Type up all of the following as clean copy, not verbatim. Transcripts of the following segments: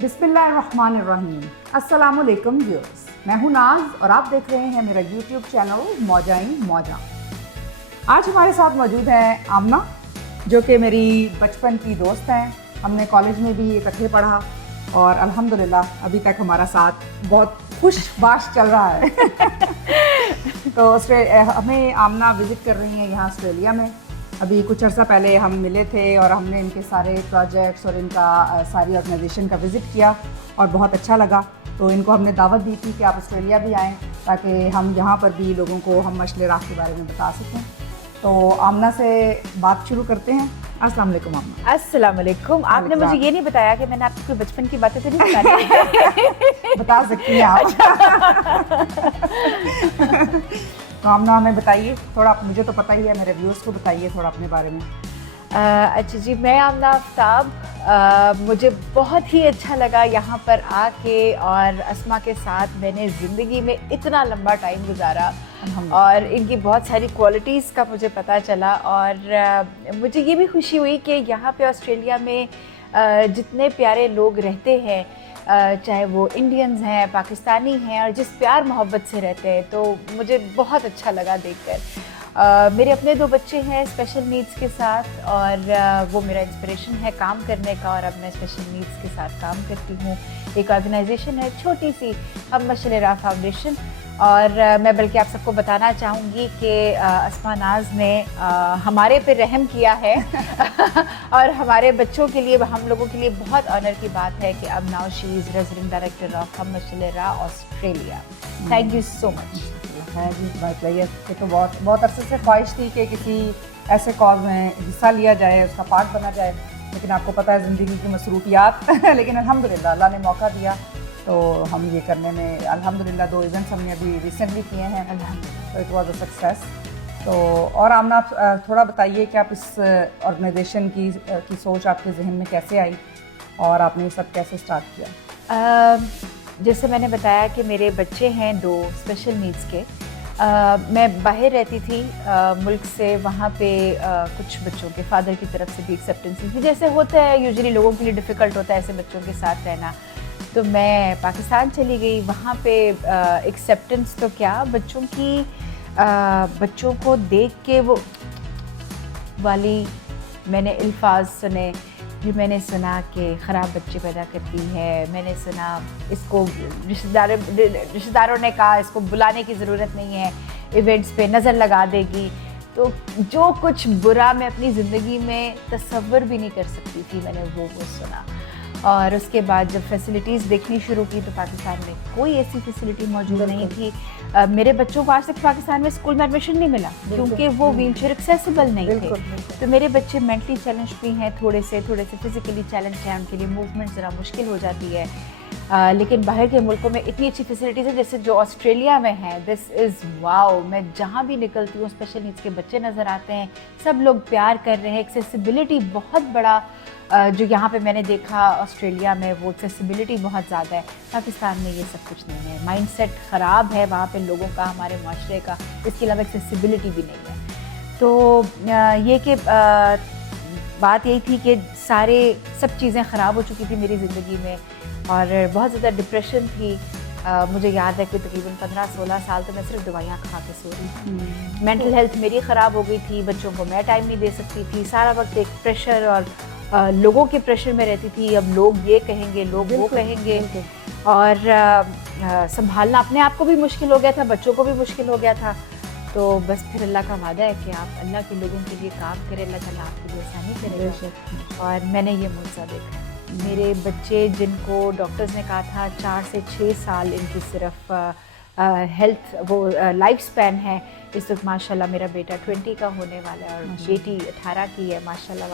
बिस्मिल्लाहिर्रहमानिर्रहीम। अस्सलाम वालेकुम व्यूअर्स, मैं हूं नाज और आप देख रहे हैं मेरा यूट्यूब चैनल मौजाई मौजा। आज हमारे साथ मौजूद है आमना, जो कि मेरी बचपन की दोस्त हैं। हमने कॉलेज में भी इकट्ठे पढ़ा और अल्हम्दुलिल्लाह अभी तक हमारा साथ बहुत खुशबाश चल रहा है। तो हमें आमना विज़िट कर रही हैं यहाँ ऑस्ट्रेलिया में। अभी कुछ अर्सा पहले हम मिले थे और हमने इनके सारे प्रोजेक्ट्स और इनका सारी ऑर्गेनाइजेशन का विज़िट किया और बहुत अच्छा लगा। तो इनको हमने दावत दी थी कि आप ऑस्ट्रेलिया भी आएँ ताकि हम यहाँ पर भी लोगों को हम मशले राह के बारे में बता सकें। तो आमना से बात शुरू करते हैं। अस्सलाम वालेकुम आमना। अस्सलाम वालेकुम। आपने मुझे ये नहीं बताया कि मैंने आपको कोई बचपन की बातें तो नहीं बताई? बता सकती हैं आप। तो आमना हमें बताइए थोड़ा, मुझे तो पता ही है, मेरे व्यूअर्स को बताइए थोड़ा अपने बारे में। अच्छा जी, मैं आमना आफ्ताब। मुझे बहुत ही अच्छा लगा यहाँ पर आके और अस्मा के साथ मैंने ज़िंदगी में इतना लंबा टाइम गुजारा और इनकी बहुत सारी क्वालिटीज़ का मुझे पता चला। और मुझे ये भी खुशी हुई कि यहाँ पे ऑस्ट्रेलिया में जितने प्यारे लोग रहते हैं, चाहे वो इंडियंस हैं, पाकिस्तानी हैं, और जिस प्यार मोहब्बत से रहते हैं, तो मुझे बहुत अच्छा लगा देखकर। मेरे अपने 2 बच्चे हैं स्पेशल नीड्स के साथ और वो मेरा इंस्पिरेशन है काम करने का। और अब मैं स्पेशल नीड्स के साथ काम करती हूँ। एक ऑर्गेनाइजेशन है छोटी सी, हम मशले राह फाउंडेशन। और मैं बल्कि आप सबको बताना चाहूँगी कि अस्मा नाज ने हमारे पे रहम किया है और हमारे बच्चों के लिए, हम लोगों के लिए बहुत ऑनर की बात है कि अब now she is resident director of हम मशले राह Australia. Thank you so much. है जी, ये तो बहुत अरसे से ख्वाहिश थी कि किसी ऐसे कॉज में हिस्सा लिया जाए, उसका पार्ट बना जाए, लेकिन आपको पता है ज़िंदगी की मसरूफियात। लेकिन अल्हम्दुलिल्लाह अल्लाह ने मौका दिया तो हम ये करने में अल्हम्दुलिल्लाह 2 इवेंट्स हमने अभी रिसेंटली किए हैं, तो इट वाज अ सक्सेस। तो और आमना आप थोड़ा बताइए कि आप इस ऑर्गेनाइजेशन की सोच आपके जहन में कैसे आई और आपने ये सब कैसे स्टार्ट किया? जैसे मैंने बताया कि मेरे बच्चे हैं 2 स्पेशल नीड्स के। मैं बाहर रहती थी मुल्क से, वहाँ पे कुछ बच्चों के फादर की तरफ से भी एक्सेप्टेंस थी, जैसे होता है यूजुअली लोगों के लिए डिफ़िकल्ट होता है ऐसे बच्चों के साथ रहना। तो मैं पाकिस्तान चली गई, वहाँ पे एक्सेप्टेंस तो क्या, बच्चों को देख के वो वाली मैंने अल्फाज सुने। फिर मैंने सुना कि ख़राब बच्चे पैदा करती है। मैंने सुना इसको रिश्तेदारों ने कहा इसको बुलाने की ज़रूरत नहीं है, इवेंट्स पे नज़र लगा देगी। तो जो कुछ बुरा मैं अपनी ज़िंदगी में तसव्वुर भी नहीं कर सकती थी, मैंने वो सुना। और उसके बाद जब फैसिलिटीज़ देखनी शुरू की तो पाकिस्तान में कोई ऐसी फैसिलिटी मौजूद नहीं थी। मेरे बच्चों को आज तक पाकिस्तान में स्कूल में एडमिशन नहीं मिला क्योंकि वो व्हीलचेयर एक्सेसिबल नहीं थे। तो मेरे बच्चे मेंटली चैलेंज भी हैं, थोड़े से फिज़िकली चैलेंज हैं, उनके लिए मूवमेंट ज़रा मुश्किल हो जाती है। लेकिन बाहर के मुल्कों में इतनी अच्छी फैसिलिटीज़ है जैसे जो ऑस्ट्रेलिया में है। This is wow. मैं जहाँ भी निकलती हूँ स्पेशल नीड्स के बच्चे नज़र आते हैं, सब लोग प्यार कर रहे हैं। एक्सेसिबिलिटी बहुत बड़ा जो यहाँ पे मैंने देखा ऑस्ट्रेलिया में, वो एक्सेसिबिलिटी बहुत ज़्यादा है। पाकिस्तान में ये सब कुछ नहीं है, माइंडसेट ख़राब है वहाँ पे लोगों का, हमारे माशरे का। इसके अलावा एक्सेसिबिलिटी भी नहीं है। तो ये कि बात यही थी कि सब चीज़ें ख़राब हो चुकी थी मेरी ज़िंदगी में और बहुत ज़्यादा डिप्रेशन थी। मुझे याद है कि तकरीबन 15-16 साल तो मैं सिर्फ दवाइयाँ खा के सो रही थी। मेंटल हेल्थ मेरी ख़राब हो गई थी, बच्चों को मैं टाइम नहीं दे सकती थी, सारा वक्त एक प्रेशर और लोगों के प्रेशर में रहती थी। अब लोग ये कहेंगे, लोग वो कहेंगे, और संभालना अपने आप को भी मुश्किल हो गया था, बच्चों को भी मुश्किल हो गया था। तो बस फिर अल्लाह का वादा है कि आप अल्लाह के लोगों के लिए काम करें, अल्लाह ताला आपके लिए आसानी करेगा। और मैंने ये मौका देखा। मेरे बच्चे जिनको डॉक्टर्स ने कहा था 4 से 6 साल इनकी सिर्फ हेल्थ वो लाइफ स्पैन है, इस वक्त माशाल्लाह मेरा बेटा 20 का होने वाला है और बेटी 18 की है। माशाल्लाह।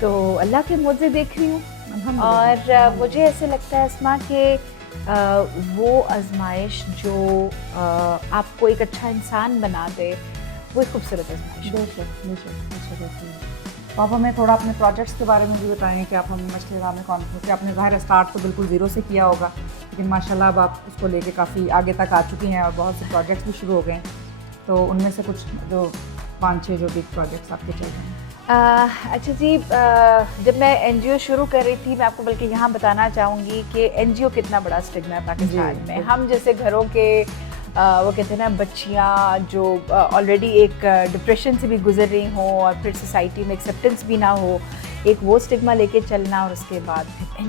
तो अल्लाह के मौजे देख रही हूँ और मुझे ऐसे लगता है अस्मा के वो आजमाइश जो आपको एक अच्छा इंसान बना दे, वो एक खूबसूरत आजमाइश। आप हमें थोड़ा अपने प्रोजेक्ट्स के बारे में भी बताएं कि आप हम मशले राह में कौन थे। आपने ज़ाहिर स्टार्ट तो बिल्कुल ज़ीरो से किया होगा, लेकिन माशाल्लाह अब आप उसको लेके काफ़ी आगे तक आ चुकी हैं और बहुत से प्रोजेक्ट्स भी शुरू हो गए हैं। तो उनमें से कुछ जो 5-6 जो बिग प्रोजेक्ट्स आपके चल रहे हैं। अच्छा जी, जब मैं एनजीओ शुरू कर रही थी, मैं आपको बल्कि यहाँ बताना चाहूँगी कि एनजीओ कितना बड़ा स्टिग्मा है पाकिस्तान में। हम जैसे घरों के वो कहते हैं ना, बच्चियाँ जो ऑलरेडी एक डिप्रेशन से भी गुजर रही हों और फिर सोसाइटी में एक्सेप्टेंस भी ना हो, एक वो स्टिग्मा लेके चलना, और उसके बाद फिर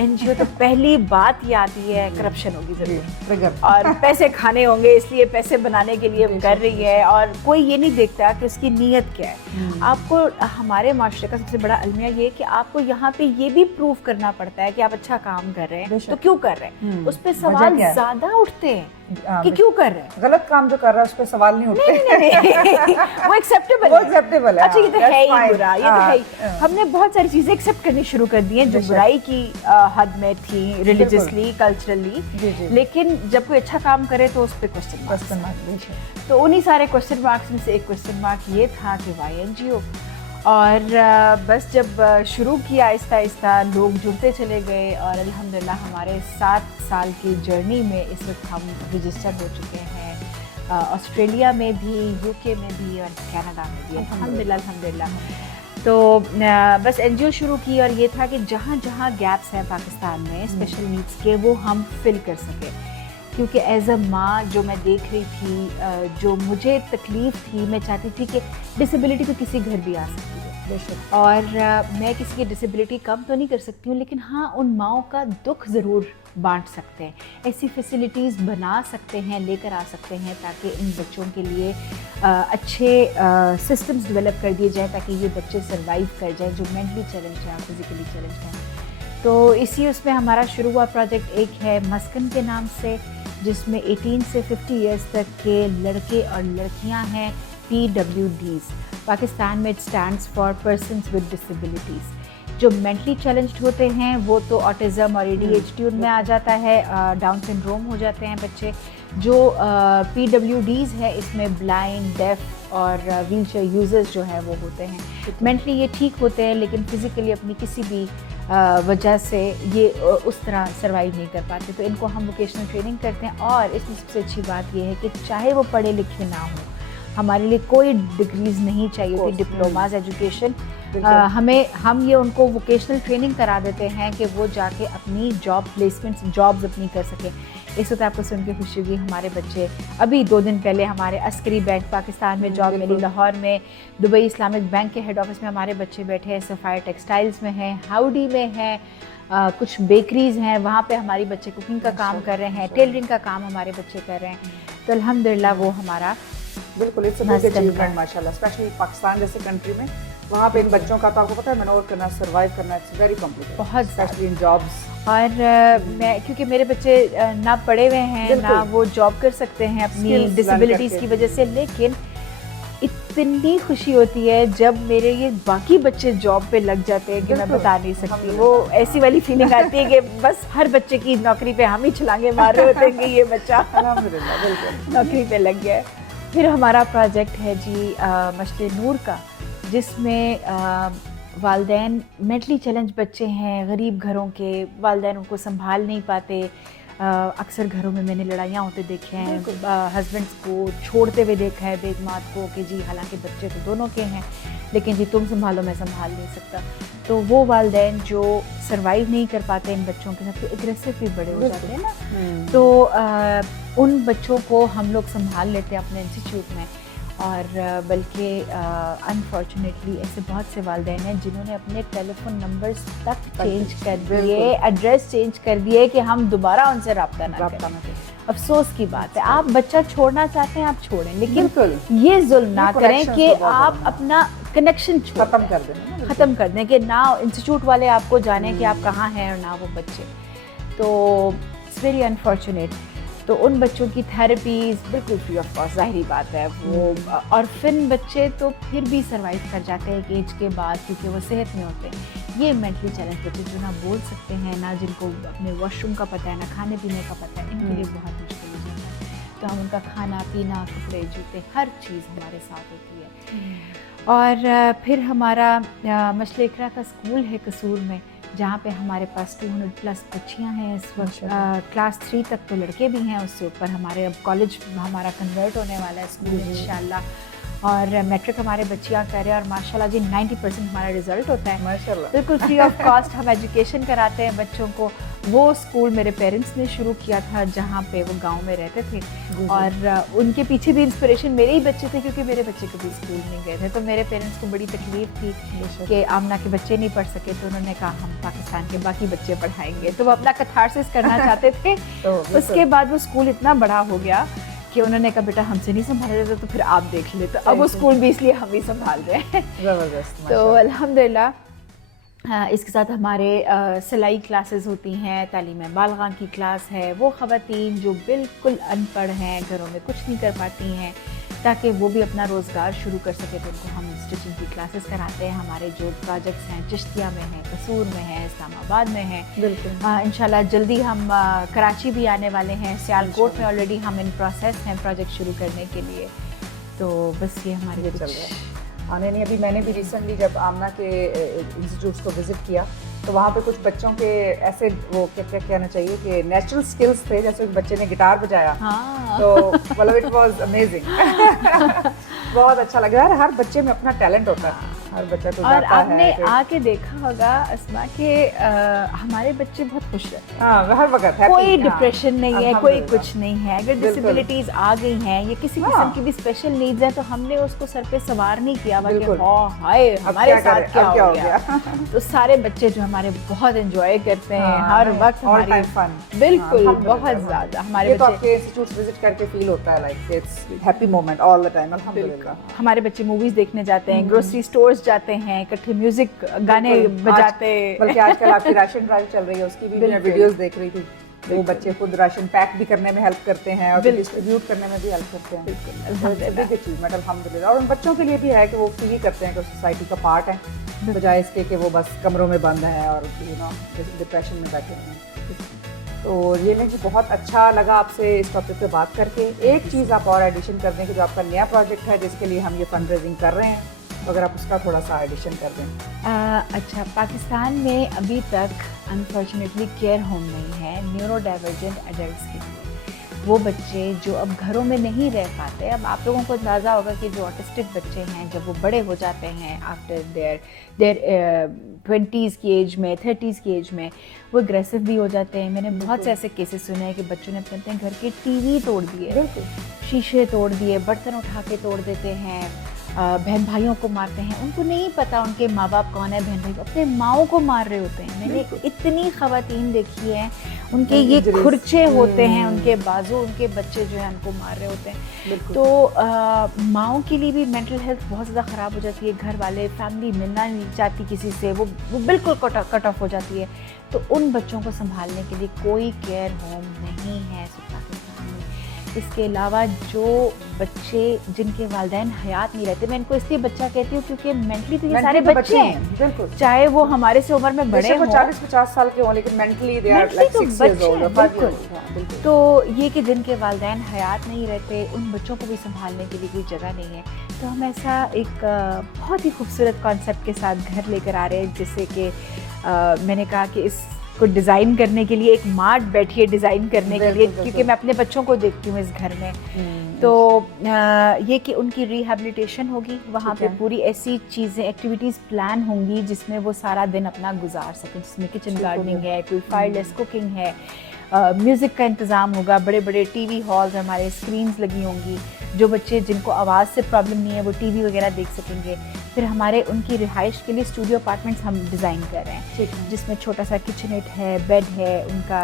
एनजीओ तो पहली बात ये आती है करप्शन होगी ज़रूर, और पैसे खाने होंगे, इसलिए पैसे बनाने के लिए कर रही है, और कोई ये नहीं देखता कि उसकी नीयत क्या है। आपको हमारे माशरे का सबसे बड़ा अलमिया ये है कि आपको यहाँ पे ये भी प्रूव करना पड़ता है कि आप अच्छा काम कर रहे हैं, तो क्यों कर रहे हैं, उस पर सवाल ज़्यादा उठते हैं कि क्यों कर रहे हैं। गलत काम जो कर रहा है उस पे सवाल नहीं उठते। नहीं, वो एक्सेप्टेबल है। अच्छा, ये तो है ही बुरा, ये तो है ही। हमने बहुत सारी चीजें एक्सेप्ट करनी शुरू कर दी हैं जो बुराई की हद में थी, रिलीजियसली, कल्चरली, लेकिन जब कोई अच्छा काम करे तो उस पर क्वेश्चन मार्क। तो उन्हीं सारे क्वेश्चन मार्क्स में से एक क्वेश्चन मार्क ये था कि वाई एनजीओ। और बस जब शुरू किया आहिस्ता आहिस्ता लोग जुड़ते चले गए, और अल्हम्दुलिल्लाह हमारे 7 साल की जर्नी में इस वक्त हम रजिस्टर्ड हो चुके हैं ऑस्ट्रेलिया में भी, यूके में भी और कनाडा में भी, अल्हम्दुलिल्लाह। तो बस एनजीओ शुरू की, और ये था कि जहाँ जहाँ गैप्स हैं पाकिस्तान में स्पेशल नीड्स के, वो हम फिल कर सकें। क्योंकि एज अ माँ जो मैं देख रही थी, जो मुझे तकलीफ़ थी, मैं चाहती थी कि डिसेबिलिटी तो किसी घर भी आ सकती है, और मैं किसी की डिसेबिलिटी कम तो नहीं कर सकती हूँ, लेकिन हाँ उन माँओं का दुख ज़रूर बांट सकते हैं, ऐसी फैसिलिटीज़ बना सकते हैं, लेकर आ सकते हैं, ताकि इन बच्चों के लिए अच्छे सिस्टम्स डेवलप कर दिए जाए, ताकि ये बच्चे सर्वाइव कर जाएँ जो मेंटली चैलेंज हैं, फिज़िकली चैलेंज हैं। तो इसी उसमें हमारा शुरू हुआ प्रोजेक्ट एक है मस्कन के नाम से, जिसमें 18 से 50 इयर्स तक के लड़के और लड़कियां हैं PWDs। पाकिस्तान में it stands for persons with disabilities. जो मेंटली चैलेंज्ड होते हैं वो तो ऑटिज़म और ADHD उनमें आ जाता है, डाउन सिंड्रोम हो जाते हैं बच्चे। जो PWDs है इसमें ब्लाइंड, डेफ और व्हीलचेयर यूजर्स जो है वो होते हैं। मेंटली ये ठीक होते हैं, लेकिन फिज़िकली अपनी किसी भी वजह से ये उस तरह सर्वाइव नहीं कर पाते। तो इनको हम वोकेशनल ट्रेनिंग करते हैं, और इसमें सबसे अच्छी बात ये है कि चाहे वो पढ़े लिखे ना हो, हमारे लिए कोई डिग्रीज नहीं चाहिए होती, डिप्लोमाज एजुकेशन, हम ये उनको वोकेशनल ट्रेनिंग करा देते हैं कि वो जाके अपनी जॉब प्लेसमेंट्स, जॉब्स अपनी कर सकें। इस वक्त आपको सुन के खुशी होगी, हमारे बच्चे अभी 2 दिन पहले हमारे अस्करी बैंक पाकिस्तान में जॉब मिली, लाहौर में, दुबई इस्लामिक बैंक के हेड ऑफिस में हमारे बच्चे बैठे हैं, सफ़ायर टेक्सटाइल्स में हैं, हाउडी में हैं, कुछ बेकरीज़ हैं, वहाँ पे हमारे बच्चे कुकिंग का काम कर रहे हैं, टेलरिंग का काम हमारे बच्चे कर रहे हैं। तो अल्हम्दुलिल्लाह वो हमारा बिल्कुल इट्स अ बिग अचीवमेंट माशाल्लाह, स्पेशली पाकिस्तान जैसे कंट्री में, वहाँ पे इन बच्चों का तो आपको पता है मैनेवर करना, सर्वाइव करना, इट्स वेरी कॉम्प्लिकेटेड, बहुत स्पेशली इन जॉब्स। और मैं क्योंकि मेरे बच्चे ना पढ़े हुए हैं, ना वो जॉब कर सकते हैं अपनी डिसेबिलिटीज़ की वजह से, लेकिन इतनी खुशी होती है जब मेरे ये बाकी बच्चे जॉब पे लग जाते हैं कि मैं बता नहीं सकती। वो ऐसी वाली फीलिंग आती है कि बस हर बच्चे की नौकरी पे हम ही छलांगे मार रहे होते हैं कि ये बच्चा अल्हम्दुलिल्लाह बिल्कुल नौकरी पे लग गया है। फिर हमारा प्रोजेक्ट है जी मश्ते नूर का, जिसमें वालदैन मेंटली चैलेंज बच्चे हैं, गरीब घरों के, वालदैन उनको संभाल नहीं पाते। अक्सर घरों में मैंने लड़ाइयाँ होते देखे हैं, हस्बैंड्स को छोड़ते हुए देखा है बेगमात को कि जी हालांकि बच्चे तो दोनों के हैं, लेकिन जी तुम संभालो, मैं संभाल नहीं सकता। तो वो वालदैन जो सर्वाइव नहीं कर पाते इन बच्चों के साथ, तो एग्रेसिव भी बड़े हो जाते हैं ना, तो उन बच्चों को हम लोग संभाल लेते हैं अपने इंस्टीट्यूट में। और बल्कि अनफॉर्चुनेटली ऐसे बहुत से वालिदैन हैं जिन्होंने अपने टेलीफोन नंबर्स तक चेंज कर दिए, एड्रेस चेंज कर दिए कि हम दोबारा उनसे रब्ता ना करें। अफसोस की बात है, आप बच्चा छोड़ना चाहते हैं आप छोड़ें, लेकिन ये जुल्म ना करें कि आप अपना कनेक्शन ख़त्म कर दें कि ना इंस्टीट्यूट वाले आपको जाने कि आप कहाँ हैं और ना वो बच्चे। तो इट्स वेरी अनफॉर्चुनेट। तो उन बच्चों की थेरेपीज़ बिल्कुल फ्री ऑफ कॉस्ट, ज़ाहिरी बात है। वो ऑर्फन बच्चे तो फिर भी सर्वाइव कर जाते हैं एक एज के बाद, क्योंकि वो सेहत में होते हैं। ये मेंटली चैलेंज बच्चे जो ना बोल सकते हैं, ना जिनको अपने वॉशरूम का पता है, ना खाने पीने का पता है, इनके लिए बहुत मुश्किल हो जाता है। तो हम उनका खाना पीना, कपड़े, जूते, हर चीज़ हमारे साथ होती है। और फिर हमारा मशले इकरा का स्कूल है कसूर में, जहाँ पे हमारे पास 200+ बच्चियाँ हैं इस वक्त। क्लास 3 तक तो लड़के भी हैं, उससे ऊपर हमारे अब कॉलेज हमारा कन्वर्ट होने वाला है स्कूल इंशाल्लाह। اور میٹرک ہمارے بچیاں کر رہے ہیں اور ماشاءاللہ جی 90% ہمارا رزلٹ ہوتا ہے ماشاءاللہ. بالکل فری آف کاسٹ ہم ایجوکیشن کراتے ہیں بچوں کو. وہ اسکول میرے پیرنٹس نے شروع کیا تھا جہاں پہ وہ گاؤں میں رہتے تھے اور ان کے پیچھے بھی انسپریشن میرے ہی بچے تھے کیونکہ میرے بچے کبھی اسکول نہیں گئے تھے. تو میرے پیرنٹس کو بڑی تکلیف تھی کہ آمنہ کے بچے نہیں پڑھ سکے تو انہوں نے کہا ہم پاکستان کے باقی بچے پڑھائیں گے. تو وہ اپنا کتھارسس کرنا چاہتے تھے. اس کے بعد وہ اسکول اتنا بڑا ہو گیا کہ انہوں نے کہا بیٹا ہم سے نہیں سنبھالا جاتا تو پھر آپ دیکھ لیں. تو اب وہ اسکول بھی اس لیے ہم ہی سنبھال رہے ہیں. زبردست. تو الحمدللہ اس کے ساتھ ہمارے سلائی کلاسز ہوتی ہیں, تعلیم بالغاں کی کلاس ہے. وہ خواتین جو بالکل ان پڑھ ہیں, گھروں میں کچھ نہیں کر پاتی ہیں, تاکہ وہ بھی اپنا روزگار شروع کر سکے تو ان کو ہم اسٹیچنگ کی کلاسز کراتے ہیں. ہمارے جو پروجیکٹس ہیں چشتیہ میں ہیں, قصور میں ہیں, اسلام آباد میں ہیں. بالکل انشاءاللہ جلدی ہم کراچی بھی آنے والے ہیں. سیالکوٹ میں آلریڈی ہم ان پروسیس ہیں پروجیکٹ شروع کرنے کے لیے. تو بس یہ ہمارے چل رہا ہے. آنے نہیں, ابھی میں نے بھی ریسنٹلی جب آمنہ کے انسٹیٹیوٹس کو وزٹ کیا تو وہاں پہ کچھ بچوں کے ایسے وہ کیا کہنا چاہیے کہ نیچرل سکلز تھے. جیسے ایک بچے نے گٹار بجایا تو مطلب اٹ واز امیزنگ. بہت اچھا لگا. ہر بچے میں اپنا ٹیلنٹ ہوتا ہے, ہر بچہ کو اور جاتا آپ نے ہے. آ کے دیکھا ہوگا اسما کہ ہمارے بچے بہت خوش رہتے ہیں. ہاں ہر وقت کوئی ڈپریشن نہیں ہے, کوئی کچھ نہیں ہے. اگر ڈسیبلٹیز آ گئی ہیں یا کسی قسم کی بھی اسپیشل نیڈز ہیں تو ہم نے اس کو سر پہ سوار نہیں کیا کہ ہائے ہمارے ساتھ کیا ہو گیا. تو سارے بچے جو ہمارے بہت انجوائے کرتے ہیں ہر وقت. بالکل بہت زیادہ ہمارے بچے انسٹیٹیوٹس وزٹ کر کے فیل ہوتا ہے like it's happy moment all the time. الحمدللہ ہمارے بچے موویز دیکھنے جاتے ہیں, گروسری اسٹورز جاتے ہیں, اکٹھے میوزک گانے بجاتے. بلکہ آج کل آپ کی راشن ڈرائیو چل رہی ہے, اس کی بھی میں ویڈیوز دیکھ رہی تھی. وہ بچے خود راشن پیک بھی کرنے میں ہیلپ کرتے ہیں اور ڈسٹریبیوٹ کرنے میں بھی ہیلپ کرتے ہیں. بگ اچیومنٹ الحمدللہ. اور ان بچوں کے لیے بھی ہے کہ وہ فیل کرتے ہیں کہ سوسائٹی کا پارٹ ہے, بجائے اس کے کہ وہ بس کمروں میں بند ہیں اور ڈپریشن میں بیٹھے ہیں. تو یہ نہیں کہ بہت اچھا لگا آپ سے اس ٹاپک پہ بات کر کے. ایک چیز آپ اور ایڈیشن کر دیں کہ جو آپ کا نیا پروجیکٹ ہے جس کے لیے ہم یہ فنڈ ریزنگ کر رہے ہیں, تو اگر آپ اس کا تھوڑا سا ایڈیشن کر دیں. اچھا, پاکستان میں ابھی تک انفارچونیٹلی کیئر ہوم نہیں ہے نیورو ڈائیورجنٹ ایڈلٹس کے لیے. وہ بچے جو اب گھروں میں نہیں رہ پاتے, اب آپ لوگوں کو اندازہ ہوگا کہ جو آٹسٹک بچے ہیں جب وہ بڑے ہو جاتے ہیں آفٹر دیر 20s کی ایج میں 30s کی ایج میں وہ اگریسو بھی ہو جاتے ہیں. میں نے بہت سے ایسے کیسز سنے ہیں کہ بچوں نے اپنے گھر کے ٹی وی توڑ دیے, شیشے توڑ دیے, برتن اٹھا کے توڑ دیتے ہیں, بہن بھائیوں کو مارتے ہیں. ان کو نہیں پتا ان کے ماں باپ کون ہے, بہن بھائی اپنے ماؤں کو مار رہے ہوتے ہیں. میں نے اتنی خواتین دیکھی ہیں, ان کے یہ کھرچے ہوتے ہیں, ان کے بازو, ان کے بچے جو ہیں ان کو مار رہے ہوتے ہیں. تو ماؤں کے لیے بھی مینٹل ہیلتھ بہت زیادہ خراب ہو جاتی ہے. گھر والے فیملی ملنا نہیں چاہتی کسی سے, وہ بالکل کٹ آف ہو جاتی ہے. تو ان بچوں کو سنبھالنے کے لیے کوئی کیئر ہوم نہیں ہے پاکستان میں. اس کے علاوہ جو بچے جن کے والدین حیات نہیں رہتے, میں ان کو اس لیے بچہ کہتی ہوں کیونکہ مینٹلی تو یہ سارے بچے ہیں, بالکل, چاہے وہ ہمارے سے عمر میں بڑے ہوں, 40-50 سال کے ہوں, لیکن mentally they are like 6 years old. بالکل. تو یہ کہ جن کے والدین حیات نہیں رہتے ان بچوں کو بھی سنبھالنے کے لیے کوئی جگہ نہیں ہے. تو ہم ایسا ایک بہت ہی خوبصورت کانسیپٹ کے ساتھ گھر لے کر آ رہے ہیں, جس سے کہ میں نے کہا کہ اس کو ڈیزائن کرنے کے لیے ایک مارٹ بیٹھی ہے ڈیزائن کرنے کے لیے, کیونکہ میں اپنے بچوں کو دیکھتی ہوں اس گھر میں. تو یہ کہ ان کی ریہیبلیٹیشن ہوگی وہاں پہ, پوری ایسی چیزیں ایکٹیویٹیز پلان ہوں گی جس میں وہ سارا دن اپنا گزار سکیں, جس میں کچن گارڈننگ ہے, کوئی فائر لیس کوکنگ ہے, میوزک کا انتظام ہوگا, بڑے بڑے ٹی وی ہالز ہمارے, اسکرینز لگی ہوں گی. جو بچے جن کو آواز سے پرابلم نہیں ہے وہ ٹی وی وغیرہ دیکھ سکیں گے. پھر ہمارے ان کی رہائش کے لیے اسٹوڈیو اپارٹمنٹس ہم ڈیزائن کر رہے ہیں, جس میں چھوٹا سا کچنیٹ ہے, بیڈ ہے, ان کا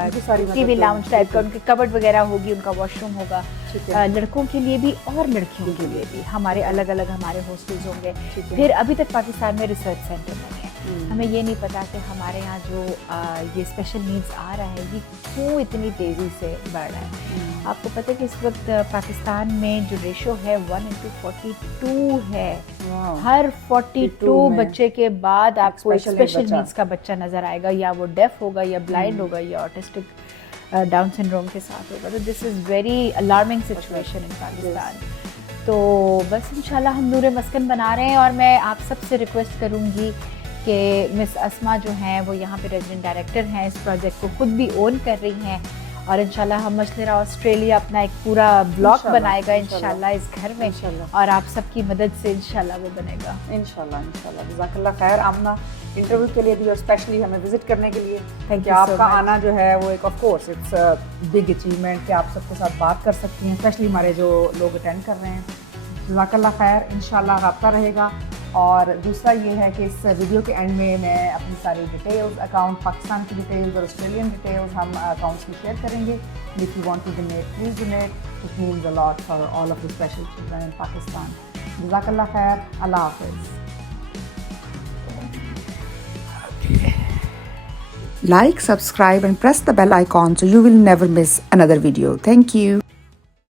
ٹی وی لاؤنج ٹائپ کا, ان کی کبڈ وغیرہ ہوگی, ان کا واش روم ہوگا. لڑکوں کے لیے بھی اور لڑکیوں کے لیے بھی ہمارے الگ الگ ہمارے ہاسٹلز ہوں گے. پھر ابھی تک پاکستان میں ریسرچ سینٹر نہیں ہے. ہمیں یہ نہیں پتا کہ ہمارے یہاں جو یہ اسپیشل نیڈز آ رہا ہے یہ کیوں اتنی تیزی سے بڑھ رہا ہے. آپ کو پتہ ہے کہ اس وقت پاکستان میں جو ریشو ہے 1:42 ہے. ہر 42 بچے کے بعد آپ کو اسپیشل نیڈز کا بچہ نظر آئے گا, یا وہ ڈیف ہوگا, یا بلائنڈ ہوگا, یا آٹسٹک ڈاؤن سنڈروم کے ساتھ ہوگا. تو this is very alarming situation in Pakistan. تو بس انشاءاللہ ہم نور مسکن بنا رہے ہیں, اور میں آپ سب سے ریکویسٹ کروں گی کہ مس اسما جو ہیں وہ یہاں پہ ریزیڈنٹ ڈائریکٹر ہیں, اس پروجیکٹ کو خود بھی اون کر رہی ہیں, اور انشاءاللہ ہم مچھلیرا آسٹریلیا اپنا ایک پورا بلاگ انشاءاللہ، بنائے گا انشاءاللہ، انشاءاللہ اس گھر میں، انشاءاللہ۔ اور آپ سب کی مدد سے انشاءاللہ وہ بنے گا انشاءاللہ انشاءاللہ۔ جزاک اللہ خیر آمنہ، انٹرویو کے لیے بھی اور اسپیشلی ہمیں وزٹ کرنے کے لیے، Thank کہ you آپ so کا much. آنا جو ہے وہ ایک of course it's big achievement کہ آپ سب کے ساتھ بات کر سکتی ہیں، اسپیشلی ہمارے جو لوگ اٹینڈ کر رہے ہیں۔ جزاک اللہ خیر، انشاءاللہ رابطہ رہے گا۔ اور دوسرا یہ ہے کہ اس ویڈیو کے اینڈ میں اپنی ساری ڈیٹیلز، اکاؤنٹ پاکستان کی ڈیٹیلز اور آسٹریلین ڈیٹیلز ہم اکاؤنٹس کی شیئر کریں گے۔ If you want to donate please donate, it means a lot for all of the special children in Pakistan. جزاک اللہ خیر، اللہ حافظ۔ Like, subscribe and press the bell icon so you will never miss another video. Thank you.